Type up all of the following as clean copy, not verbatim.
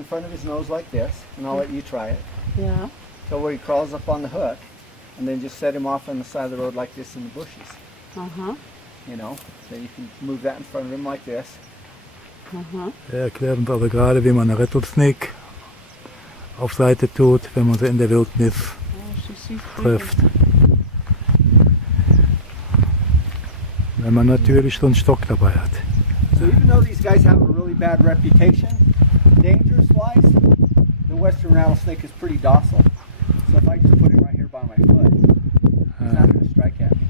in front of his nose like this, and I'll let you try it. Yeah. So where he crawls up on the hook, and then just set him off on the side of the road like this in the bushes. Uh-huh. You know, so you can move that in front of him like this. Uh-huh. Er erklärt uns also gerade, wie man eine Rattlesnake auf Seite tut, wenn man sie in der Wildnis trifft. Wenn man natürlich so einen Stock dabei hat. So even though these guys have a really bad reputation, dangerous-wise, the western rattlesnake is pretty docile. So if I just put him right here by my foot, he's not going to strike at me.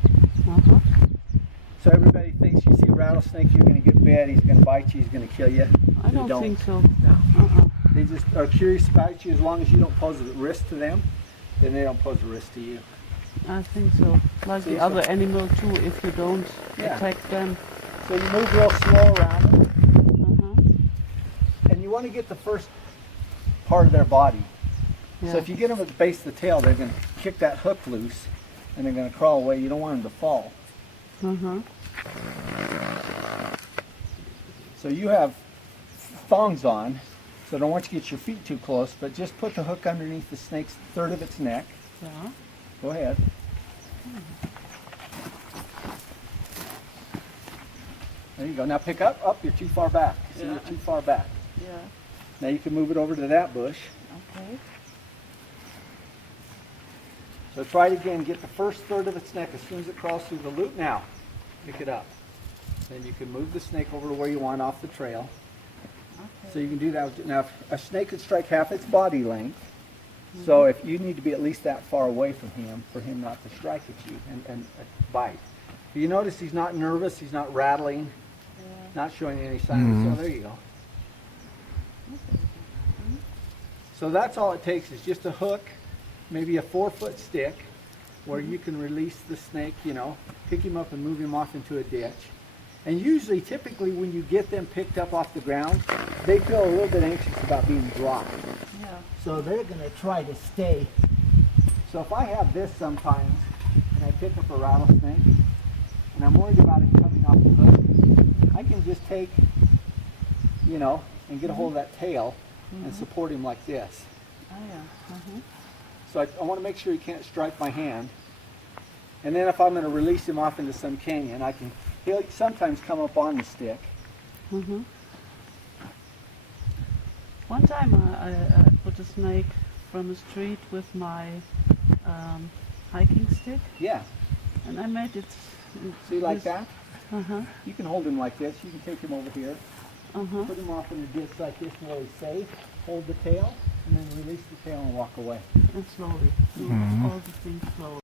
Uh-huh. So everybody thinks you see a rattlesnake, you're going to get bit, he's going to bite you, he's going to kill you. I don't think so. No. Uh-uh. They just are curious about you. As long as you don't pose a risk to them, then they don't pose a risk to you. I think so. Like the other animal too, if you don't attack them. So you move real slow around them, Uh-huh. and you want to get the first part of their body. Yeah. So if you get them at the base of the tail, they're going to kick that hook loose, and they're going to crawl away. You don't want them to fall. Uh-huh. So you have thongs on, so I don't want you to get your feet too close, but just put the hook underneath the snake's third of its neck. Yeah. Go ahead. There you go. Now pick up. Up, you're too far back. See, Yeah. you're too far back. Yeah. Now you can move it over to that bush. Okay. So try it again. Get the first third of its neck as soon as it crawls through the loop. Now, pick it up. Then you can move the snake over to where you want off the trail. Okay. So you can do that. Now, a snake could strike half its body length. So if you need to be at least that far away from him for him not to strike at you and bite. But you notice he's not nervous. He's not rattling. Not showing any signs. So there you go. So that's all it takes is just a hook, maybe a 4-foot stick, where you can release the snake, you know, pick him up and move him off into a ditch. And usually, typically, when you get them picked up off the ground, they feel a little bit anxious about being dropped. Yeah. So they're going to try to stay. So if I have this sometimes, and I pick up a rattlesnake, and I'm worried about it coming off the hook, I can just take, you know, and get a hold of that tail and support him like this. Oh yeah. Uh-huh. So I want to make sure he can't strike my hand. And then if I'm going to release him off into some canyon, he'll sometimes come up on the stick. Mm-hmm. One time I put a snake from the street with my hiking stick, Yeah. and I made it. See, like that? Uh-huh. You can hold him like this. You can take him over here, Uh-huh. put him off in the ditch like this where he's safe, hold the tail, and then release the tail and walk away. And slowly. Do all the things slowly.